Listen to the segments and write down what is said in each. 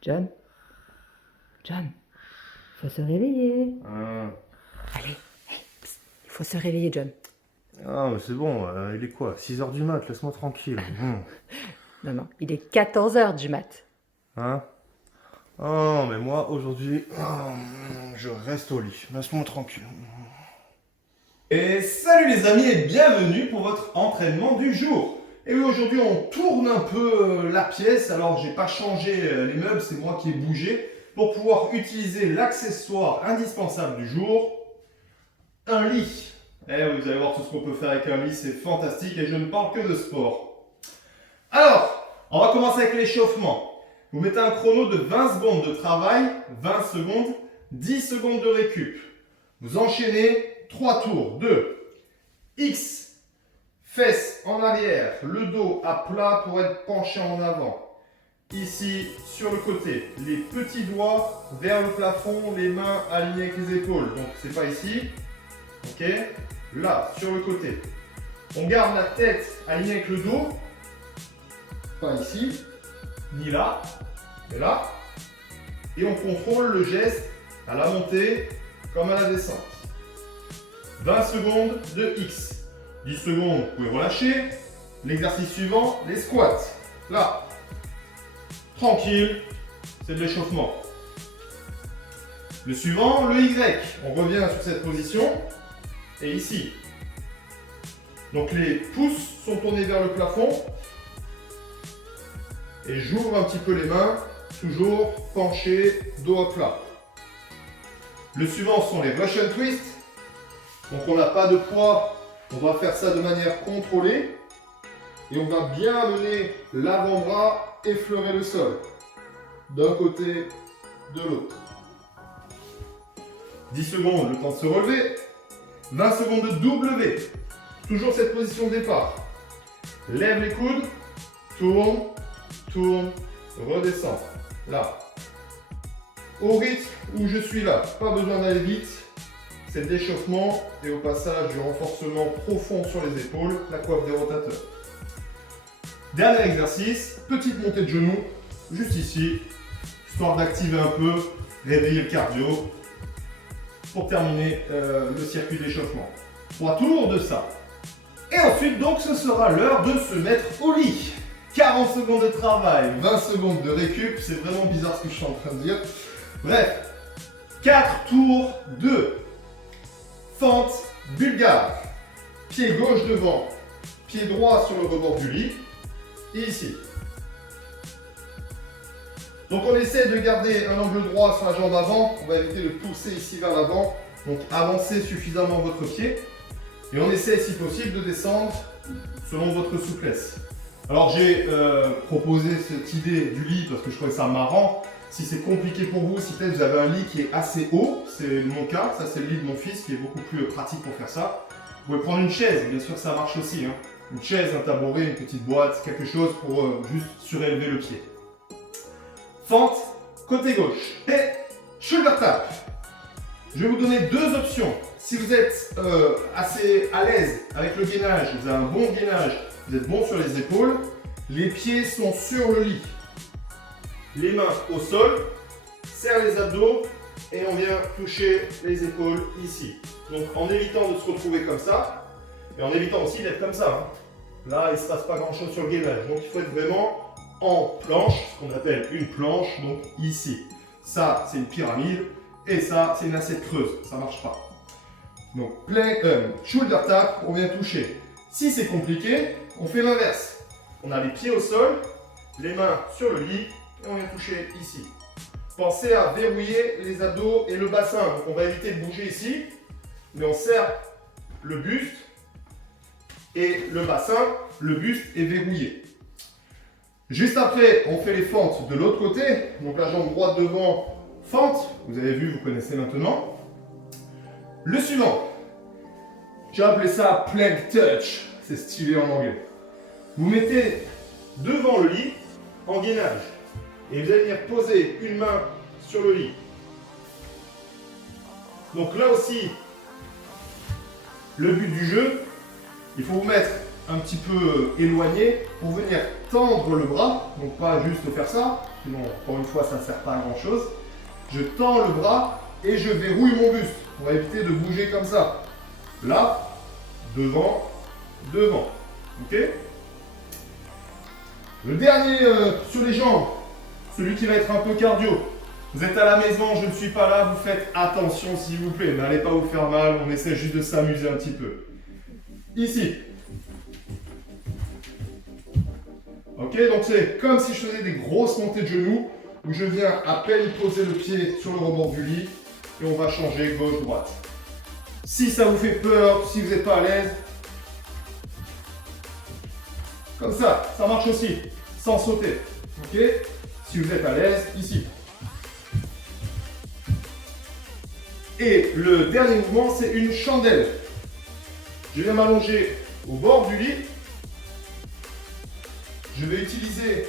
John, John, faut se réveiller. Ah, Allez, il faut se réveiller, John. ah, mais c'est bon, il est quoi? 6 h du mat, laisse-moi tranquille. Non, non, il est 14 h du mat. Hein? Oh, mais moi, aujourd'hui, je reste au lit. Laisse-moi tranquille. Et salut les amis et bienvenue pour votre entraînement du jour. Et oui, aujourd'hui on tourne un peu la pièce, alors j'ai pas changé les meubles, c'est moi qui ai bougé pour pouvoir utiliser l'accessoire indispensable du jour, un lit. Eh oui, vous allez voir tout ce qu'on peut faire avec un lit, c'est fantastique et je ne parle que de sport. Alors, on va commencer avec l'échauffement. Vous mettez un chrono de 20 secondes de travail, 20 secondes, 10 secondes de récup. Vous enchaînez 3 tours de X, fesses en arrière, le dos à plat pour être penché en avant. Ici, sur le côté, les petits doigts vers le plafond, les mains alignées avec les épaules. Donc, c'est pas ici. Ok. Là, sur le côté. On garde la tête alignée avec le dos. Pas ici, ni là, mais là. Et on contrôle le geste à la montée comme à la descente. 20 secondes de X. 10 secondes, vous pouvez relâcher. L'exercice suivant, les squats. Là. Tranquille, c'est de l'échauffement. Le suivant, le Y. On revient sur cette position. Et ici. Donc les pouces sont tournés vers le plafond. Et j'ouvre un petit peu les mains. Toujours penché, dos à plat. Le suivant sont les Russian Twist. Donc on n'a pas de poids, on va faire ça de manière contrôlée. Et on va bien amener l'avant-bras effleurer le sol. D'un côté, de l'autre. 10 secondes, le temps de se relever. 20 secondes de W. Toujours cette position de départ. Lève les coudes, tourne, tourne, redescend. Là. Au rythme où je suis là, pas besoin d'aller vite. C'est d'échauffement et au passage du renforcement profond sur les épaules, la coiffe des rotateurs. Dernier exercice, petite montée de genoux, juste ici, histoire d'activer un peu, réveiller le cardio, pour terminer le circuit d'échauffement. 3 tours de ça. Et ensuite, donc, ce sera l'heure de se mettre au lit. 40 secondes de travail, 20 secondes de récup, c'est vraiment bizarre ce que je suis en train de dire. Bref, 4 tours de fente bulgare. Pied gauche devant, pied droit sur le rebord du lit. Et ici. Donc on essaie de garder un angle droit sur la jambe avant. On va éviter de pousser ici vers l'avant. Donc avancez suffisamment votre pied. Et on essaie si possible de descendre selon votre souplesse. Alors j'ai proposé cette idée du lit parce que je trouvais ça marrant. Si c'est compliqué pour vous, si peut-être vous avez un lit qui est assez haut, c'est mon cas, ça c'est le lit de mon fils qui est beaucoup plus pratique pour faire ça. Vous pouvez prendre une chaise, bien sûr ça marche aussi. Une chaise, un tabouret, une petite boîte, quelque chose pour juste surélever le pied. Fente, côté gauche. Et shoulder tap. Je vais vous donner 2 options. Si vous êtes assez à l'aise avec le gainage, vous avez un bon gainage, vous êtes bon sur les épaules, les pieds sont sur le lit. Les mains au sol, serre les abdos et on vient toucher les épaules ici. Donc en évitant de se retrouver comme ça, et en évitant aussi d'être comme ça. Là, il ne se passe pas grand chose sur le gainage. Donc il faut être vraiment en planche, ce qu'on appelle une planche, donc ici. Ça, c'est une pyramide, et ça, c'est une assiette creuse. Ça ne marche pas. Donc shoulder tap, on vient toucher. Si c'est compliqué, on fait l'inverse. On a les pieds au sol, les mains sur le lit, et on vient toucher ici. Pensez à verrouiller les abdos et le bassin. Donc on va éviter de bouger ici, mais on serre le buste et le bassin, le buste est verrouillé. Juste après, on fait les fentes de l'autre côté. Donc la jambe droite devant, fente. Vous avez vu, vous connaissez maintenant. Le suivant, j'ai appelé ça plank touch. C'est stylé en anglais. Vous mettez devant le lit en gainage. Et vous allez venir poser une main sur le lit. Donc là aussi, le but du jeu, il faut vous mettre un petit peu éloigné pour venir tendre le bras, donc pas juste faire ça, sinon encore une fois ça ne sert pas à grand chose. Je tends le bras et je verrouille mon buste. On va éviter de bouger comme ça. Là, devant, devant. Ok? Le dernier sur les jambes, celui qui va être un peu cardio. Vous êtes à la maison, je ne suis pas là, vous faites attention s'il vous plaît. N'allez pas vous faire mal, on essaie juste de s'amuser un petit peu. Ici. Ok, donc c'est comme si je faisais des grosses montées de genoux, où je viens à peine poser le pied sur le rebord du lit, et on va changer gauche-droite. Si ça vous fait peur, si vous n'êtes pas à l'aise, comme ça marche aussi, sans sauter. Ok? Si vous êtes à l'aise, ici. Et le dernier mouvement, c'est une chandelle. Je viens m'allonger au bord du lit. Je vais utiliser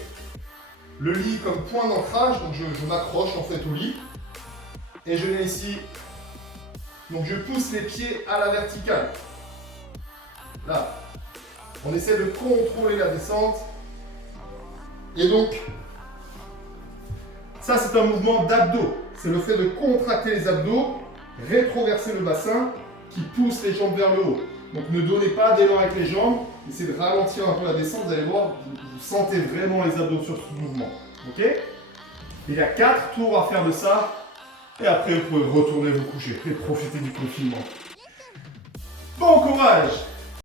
le lit comme point d'ancrage, donc je m'accroche en fait au lit. Et je viens ici, donc je pousse les pieds à la verticale. Là, on essaie de contrôler la descente. Et donc, ça c'est un mouvement d'abdos. C'est le fait de contracter les abdos, rétroverser le bassin, qui pousse les jambes vers le haut. Donc ne donnez pas d'élan avec les jambes, essayez de ralentir un peu la descente, vous allez voir, vous sentez vraiment les abdos sur ce mouvement. Ok? Il y a 4 tours à faire de ça, et après vous pouvez retourner vous coucher et profiter du confinement. Bon courage!